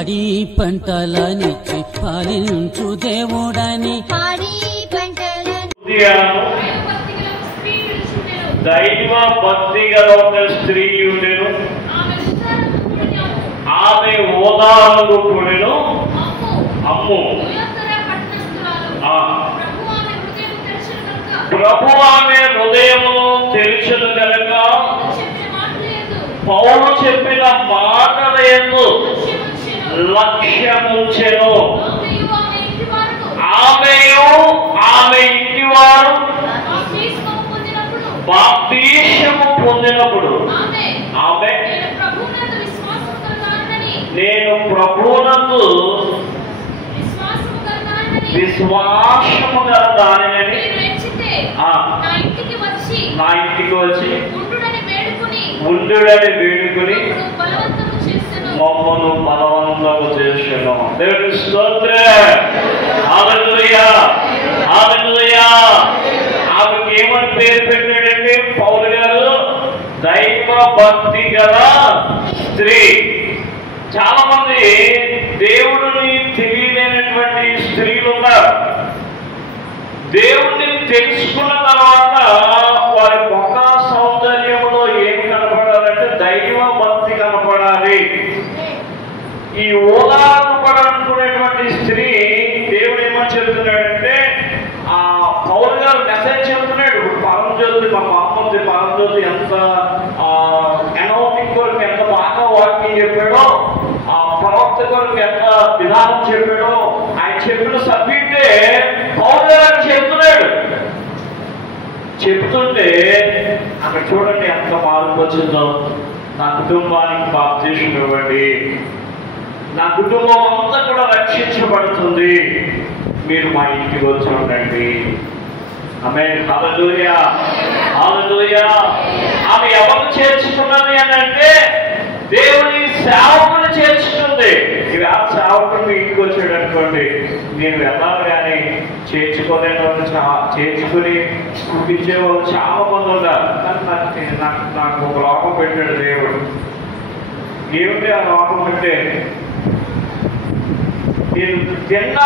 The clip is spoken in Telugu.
పాడి పంటలనిచ్చి పాలించు దేవుడని దైవ భక్తి గల ఒక స్త్రీ ఉండెను. ఆమె ఓదారుకు కూడెను. అమ్ము ప్రభు ఆమె హృదయమును తెరిచెను కనుక పౌలు చెప్పిన మాటల యందు లక్ష్యముంచెను. ఆమెయు ఆమె ఇంటి వారు బాప్తిస్మము పొందినప్పుడు ఆమె నేను ప్రభువునందు విశ్వాసము గల దానిని నా ఇంటికి వచ్చి ఉండుడని వేడుకుని మమ్మను బలవంతము చేసెను. దేవుని స్తోత్రం. హల్లెలూయా హల్లెలూయా. ఆమెకి ఏమని పేరు పెట్టాడంటే పౌలు గారు దైవ భక్తి గల స్త్రీ. చాలా మంది దేవుడిని తెలియలేనటువంటి స్త్రీలు ఉన్నారు. దేవుణ్ణి తెలుసుకున్న తర్వాత వారి ముఖ సౌందర్యంలో ఏం కనపడాలంటే దైవ భక్తి కనపడాలి. ఈ ఓదార్పడాలనుకునేటువంటి స్త్రీ దేవుడు ఏమని చెబుతున్నాడంటే ఆ పౌలు గారు మెసేజ్ చెబుతున్నాడు. ఇప్పుడు పరంజ్యోతి మా పాపంది పరంజ్యోతి ఎంత ఎనోటిక్ కొరకు ఎంత బాగా వాక్యం చెప్పాడో, ఆ ప్రవక్త కొరకు ఎంత విధానం చెప్పాడో, ఆయన చెప్పిన సబ్జెక్టే పౌలు గారు చెప్తున్నాడు. చెప్తుంటే అక్కడ చూడండి ఎంత మార్పు వచ్చిందో. నా కుటుంబానికి బాప్తిస్మం ఇవ్వండి, నా కుటుంబం అంతా కూడా రక్షించబడుతుంది, మీరు మా ఇంటికి వచ్చి ఉండండి. ఆమేన్. హల్లెలూయా హల్లెలూయా. ఆమె ఎవరు చేర్చుకున్నది అని అంటే దేవుని సేవకుని చేర్చుకుంది. ఇవి ఆ సేవకుడు మీ ఇంటికి వచ్చాడు అనుకోండి, నేను వెళ్ళాలి కానీ చేర్చుకోలేని వాళ్ళు చేర్చుకుని చూపించే వాళ్ళు చాలా మంది ఉన్నారు. కానీ నాకు ఒక లోపం పెట్టాడు దేవుడు. ఏమిటి ఆ లోపం అంటే నేను తిన్నా